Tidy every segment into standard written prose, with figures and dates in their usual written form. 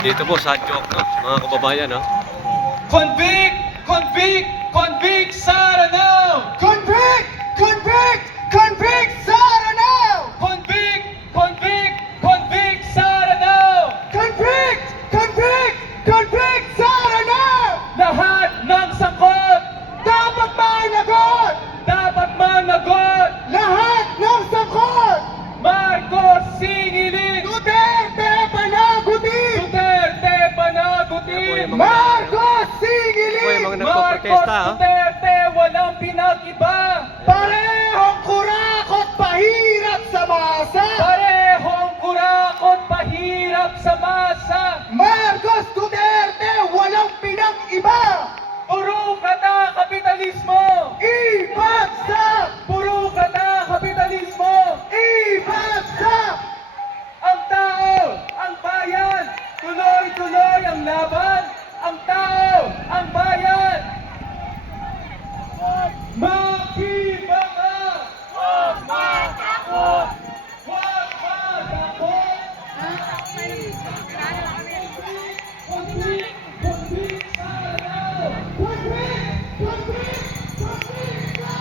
Dito po sa Joke, no? Mga kababayan, no? Convict! Convict! Convict Sara now! Convict! Convict! Convict Sara now! Convict! Convict! Convict Sara now! Convict! Convict! Convict Sara now! Lahat ng sangkot! Dapat managot! Dapat managot! Lahat ng sakot! Marcos singilin! Duterte panagutin! Duterte panagutin! Ayan po yung Marcos Ito po yung singilin! mga Marcos nagpaprotesta, ha? Duterte walang pinag-iba! Parehong kurakot pahirap sa masa! Parehong kurakot pahirap sa masa! Marcos Duterte walang pinag-iba! Puro kata kapitalismo! Ibagsak! Puro kata kapitalismo! Ibagsak! Ang tao, ang bayan, tuloy-tuloy ang laban. Ang tao, ang bayan. Makibaka! Huwag matakot! Huwag matakot! Konflik! Konflik sa araw! Konflik! Konflik! Konflik sa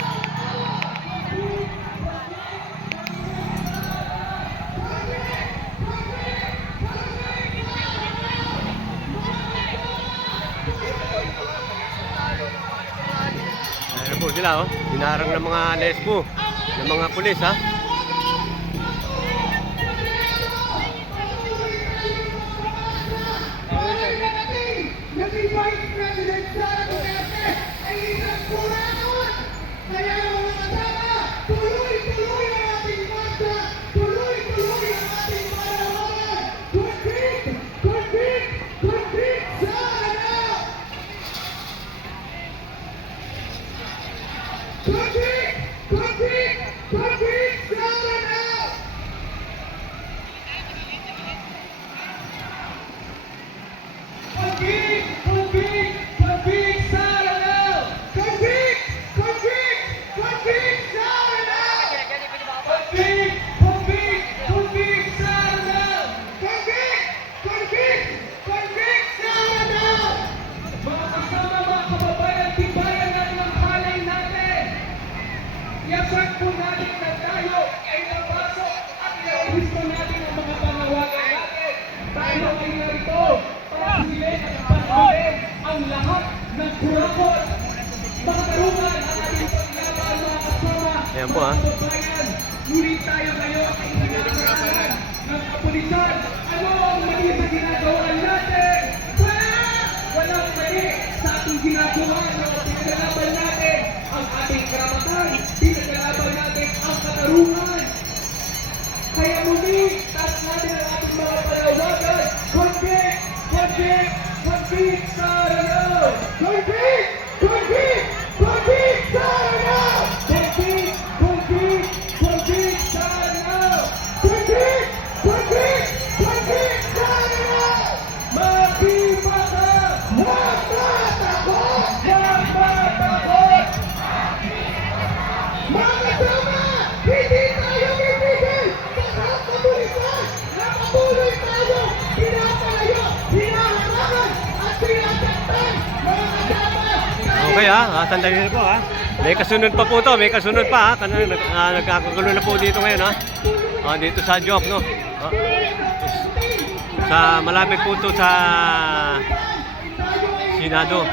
Ayan po sila, oh. Hinarang ng mga lesbo, ng mga pulis, ha? Naging Vice President Sara Duterte ay isang kurakot! Kaya mga kasama, tuloy-tuloy ang ating marcha! Tuloy-tuloy ang ating panawagan! Convict! Convict! Convict Sara now! Convict! Convict! Convict Sara now! Konflik! Konflik! Konflik sa araw! Convict! Convict! Convict Sara now! Konflik! Konflik! Konflik sa araw! Convict! Convict! Convict Sara now! Mga kasama, mga kababayan, tibayan natin ang halay natin. Iasat po natin na tayo ay napasok at iarehistro natin ang mga panawagan natin. Tayo ay narito para silin at panawagan ang lahat ng kurakot. Mga tarungan ang ating paglaban, mga kasama, Ayan po, ha? mga kababayan. Ngunit tayo ngayon ay pinagkakaroon ng kapulisan. Ano ang mali sa ginagawa natin? Walang mali sa ating ginagawa na pinaglaban natin ang ating karapatan, pinaglaban natin ang katarungan. Kaya muli, taas natin ang ating mga panawagan. Convict! Convict! Convict sa araw! Convict! Convict! Convict Sara now! Convict! Convict! Convict sa araw! Convict! Convict! Convict Sara now! Makibaka! Huwag matakot! Huwag matakot! Mga kasama, hindi tayo bibigil sa harap ng pulisan na patuloy tayo pinapalayo, hinaharangan at sinasaktan. Mga kasama, Okay, ha? Sandali na po, ha? May kasunod pa po to, may kasunod pa, ha? Nagkakagulo na po dito ngayon, ha? Dito sa Joke, no? Sa malapit po to sa Senado.